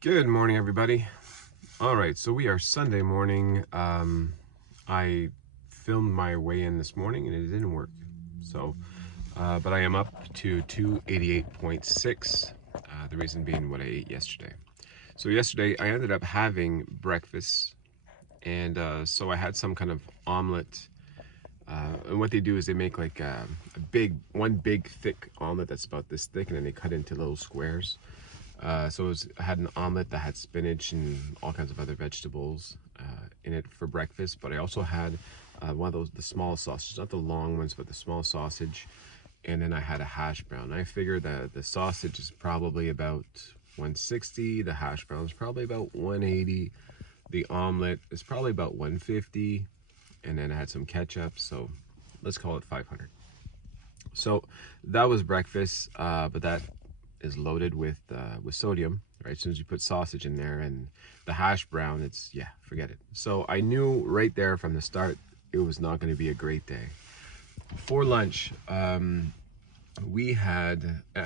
Good morning, everybody. All right, so we are Sunday morning. I filmed my way in this morning and it didn't work. But I am up to 288.6. The reason being what I ate yesterday. So yesterday I ended up having breakfast, and so I had some kind of omelet. And what they do is they make like one big thick omelet that's about this thick, and then they cut into little squares. I had an omelet that had spinach and all kinds of other vegetables in it for breakfast. But I also had one of the small sausages, not the long ones, but the small sausage. And then I had a hash brown. I figured that the sausage is probably about 160. The hash brown is probably about 180. The omelet is probably about 150. And then I had some ketchup. So let's call it 500. So that was breakfast, but that is loaded with sodium, right? As soon as you put sausage in there and the hash brown, it's, yeah, forget it. So I knew right there from the start it was not going to be a great day. For lunch, I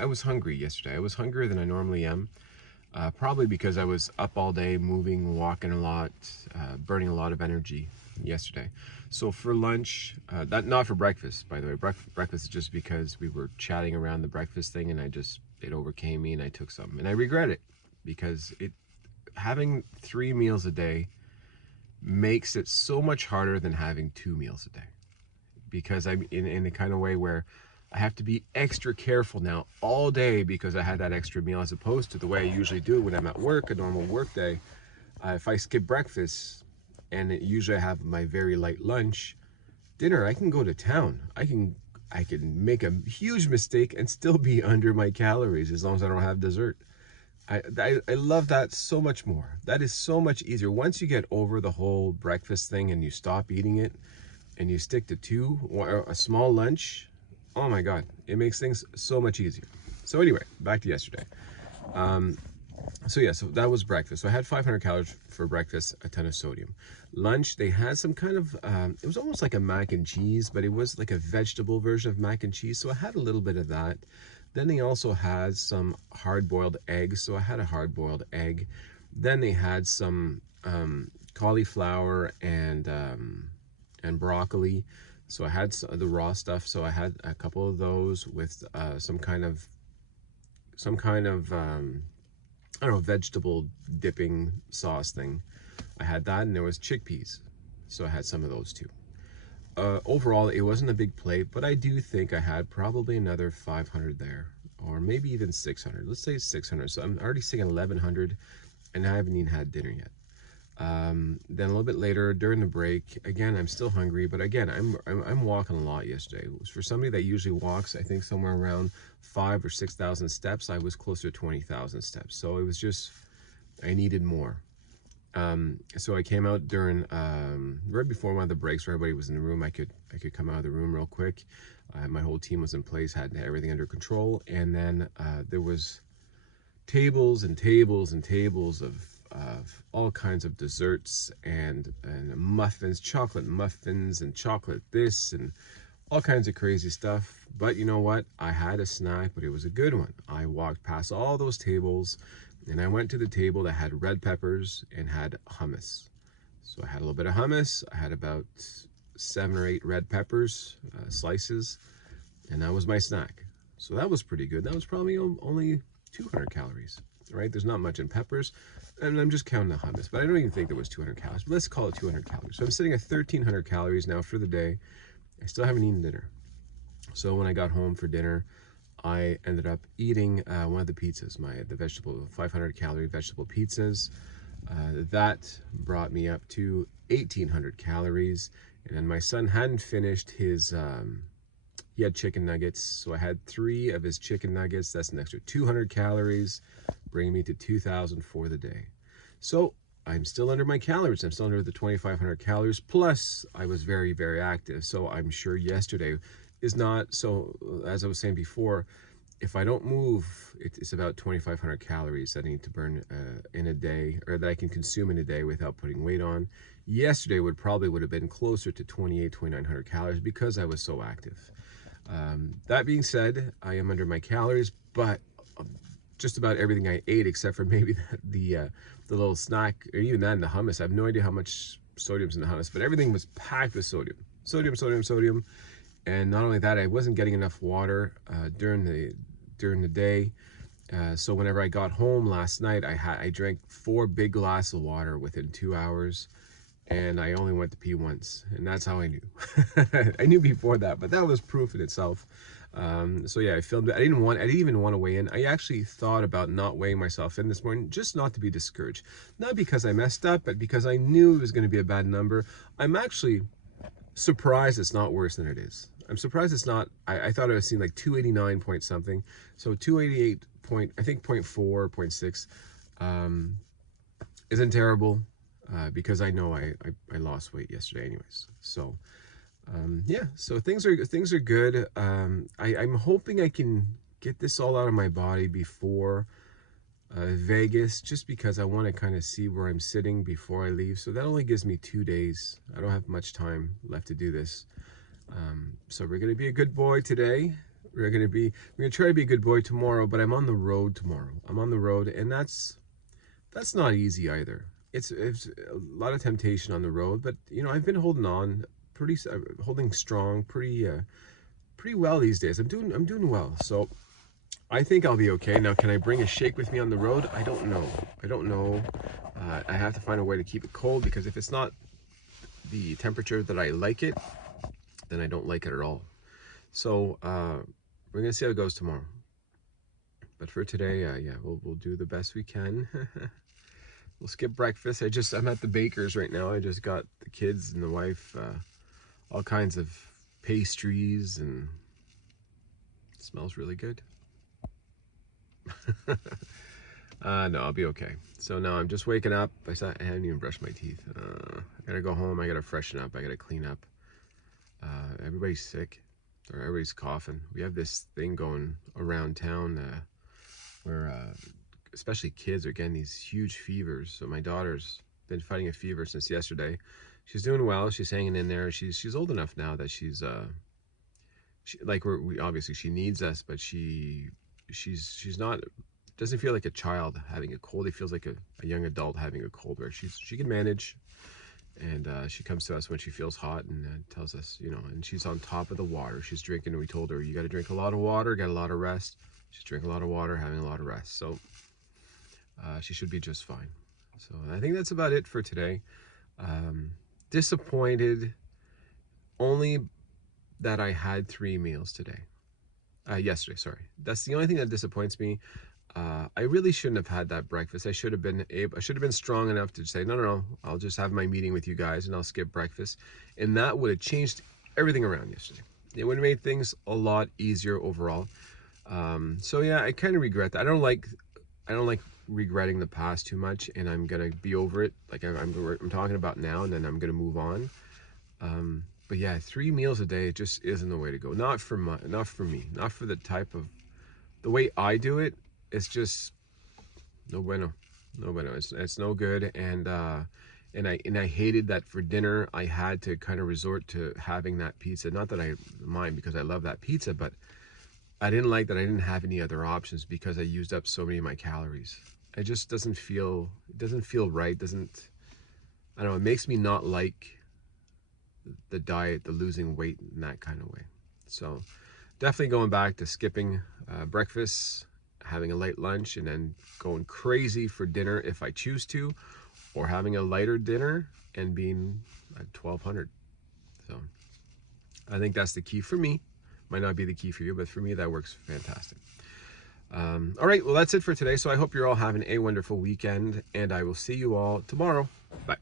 was hungry yesterday. I was hungrier than I normally am. Probably because I was up all day, moving, walking a lot, burning a lot of energy yesterday. So for lunch, that not for breakfast, by the way. Breakfast is just because we were chatting around the breakfast thing, and it overcame me, and I took some, and I regret it because having 3 meals a day makes it so much harder than having 2 meals a day, because I'm in a kind of way where I have to be extra careful now all day because I had that extra meal, as opposed to the way I usually do it when I'm at work, a normal work day. If I skip breakfast and usually I have my very light lunch, dinner, I can go to town. I can make a huge mistake and still be under my calories as long as I don't have dessert. I love that so much more. That is so much easier. Once you get over the whole breakfast thing and you stop eating it and you stick to two, or a small lunch, oh my God, it makes things so much easier. So anyway, back to yesterday. So that was breakfast. So I had 500 calories for breakfast, a ton of sodium. Lunch, they had some kind of, it was almost like a mac and cheese, but it was like a vegetable version of mac and cheese. So I had a little bit of that. Then they also had some hard-boiled eggs. So I had a hard-boiled egg. Then they had some cauliflower and broccoli. So I had the raw stuff. So I had a couple of those with some kind of I don't know, vegetable dipping sauce thing. I had that, and there was chickpeas. So I had some of those too. Overall, it wasn't a big plate, but I do think I had probably another 500 there, or maybe even 600. Let's say 600. So I'm already saying 1100, and I haven't even had dinner yet. Then a little bit later during the break, again, I'm still hungry, but again, I'm walking a lot yesterday. It was for somebody that usually walks, I think somewhere around 5,000 or 6,000 steps. I was closer to 20,000 steps. So it was just, I needed more. So I came out during, right before one of the breaks where everybody was in the room. I could come out of the room real quick. My whole team was in place, had everything under control. And then, there was tables and tables and tables of all kinds of desserts and muffins, chocolate muffins and chocolate this and all kinds of crazy stuff. But you know what? I had a snack, but it was a good one. I walked past all those tables and I went to the table that had red peppers and had hummus. So I had a little bit of hummus. I had about 7 or 8 red peppers, slices, and that was my snack. So that was pretty good. That was probably only 200 calories, right? There's not much in peppers, and I'm just counting the hummus, but I don't even think there was 200 calories, but let's call it 200 calories. So I'm sitting at 1,300 calories now for the day. I still haven't eaten dinner. So when I got home for dinner, I ended up eating one of the pizzas, the vegetable, 500 calorie vegetable pizzas. That brought me up to 1,800 calories. And then my son hadn't finished his, he had chicken nuggets. So I had 3 of his chicken nuggets. That's an extra 200 calories, bringing me to 2,000 for the day. So I'm still under my calories. I'm still under the 2,500 calories. Plus, I was very, very active. So I'm sure yesterday is not, so as I was saying before, if I don't move, it's about 2,500 calories that I need to burn in a day, or that I can consume in a day without putting weight on. Yesterday would have been closer to 2,900 calories because I was so active. That being said, I am under my calories, but just about everything I ate except for maybe the little snack, or even that in the hummus. I have no idea how much sodium's in the hummus, but everything was packed with sodium. Sodium, sodium, sodium. And not only that, I wasn't getting enough water during the day. So whenever I got home last night, I drank 4 big glasses of water within 2 hours, and I only went to pee once, and that's how I knew. I knew before that, but that was proof in itself. So yeah, I filmed it. I didn't even want to weigh in. I actually thought about not weighing myself in this morning, just not to be discouraged. Not because I messed up, but because I knew it was going to be a bad number. I'm actually surprised it's not worse than it is. I'm surprised it's not. I thought I was seeing like 289 point something. So 288 point, I think 0.4, 0.6 isn't terrible, because I know I lost weight yesterday anyways. So yeah, so things are good. I'm hoping I can get this all out of my body before Vegas, just because I want to kind of see where I'm sitting before I leave. So that only gives me 2 days. I don't have much time left to do this. So we're gonna be a good boy today. We're gonna try to be a good boy tomorrow, but I'm on the road tomorrow. I'm on the road, and that's not easy either. It's a lot of temptation on the road, but you know, I've been holding on holding strong pretty well these days. I'm doing well. So I think I'll be okay. Now, can I bring a shake with me on the road? I don't know. I have to find a way to keep it cold, because if it's not the temperature that I like it, then I don't like it at all. So we're gonna see how it goes tomorrow. But for today, yeah, we'll do the best we can. We'll skip breakfast. I'm at the baker's right now. I just got the kids and the wife all kinds of pastries, and it smells really good. No, I'll be okay. So now I'm just waking up. I haven't even brushed my teeth. I gotta go home. I gotta freshen up. I gotta clean up. Everybody's sick, or everybody's coughing. We have this thing going around town where especially kids are getting these huge fevers. So my daughter's been fighting a fever since yesterday. She's doing well. She's hanging in there. She's old enough now that she's like we obviously she needs us, but she's not, doesn't feel like a child having a cold. It feels like a young adult having a cold, where she can manage. And she comes to us when she feels hot, and tells us, you know, and she's on top of the water. She's drinking, and we told her, you got to drink a lot of water, get a lot of rest. She's drinking a lot of water, having a lot of rest. So she should be just fine. So I think that's about it for today. Disappointed only that I had 3 meals today. Yesterday, sorry. That's the only thing that disappoints me. I really shouldn't have had that breakfast. I should have been strong enough to say, no, I'll just have my meeting with you guys and I'll skip breakfast. And that would have changed everything around yesterday. It would have made things a lot easier overall. So yeah, I kind of regret that. I don't like regretting the past too much, and I'm gonna be over it. Like I'm talking about now, and then I'm gonna move on. But yeah, 3 meals a day just isn't the way to go. Not for me. Not for the way I do it. It's just no bueno. It's no good. And I hated that for dinner I had to kind of resort to having that pizza. Not that I mind, because I love that pizza, but I didn't like that I didn't have any other options, because I used up so many of my calories. It just doesn't feel right. I don't know, it makes me not like the diet, the losing weight in that kind of way. So definitely going back to skipping breakfast, having a late lunch, and then going crazy for dinner if I choose to, or having a lighter dinner and being at 1200. So I think that's the key for me. Might not be the key for you, but for me that works fantastic. All right, well, that's it for today. So I hope you're all having a wonderful weekend, and I will see you all tomorrow. Bye.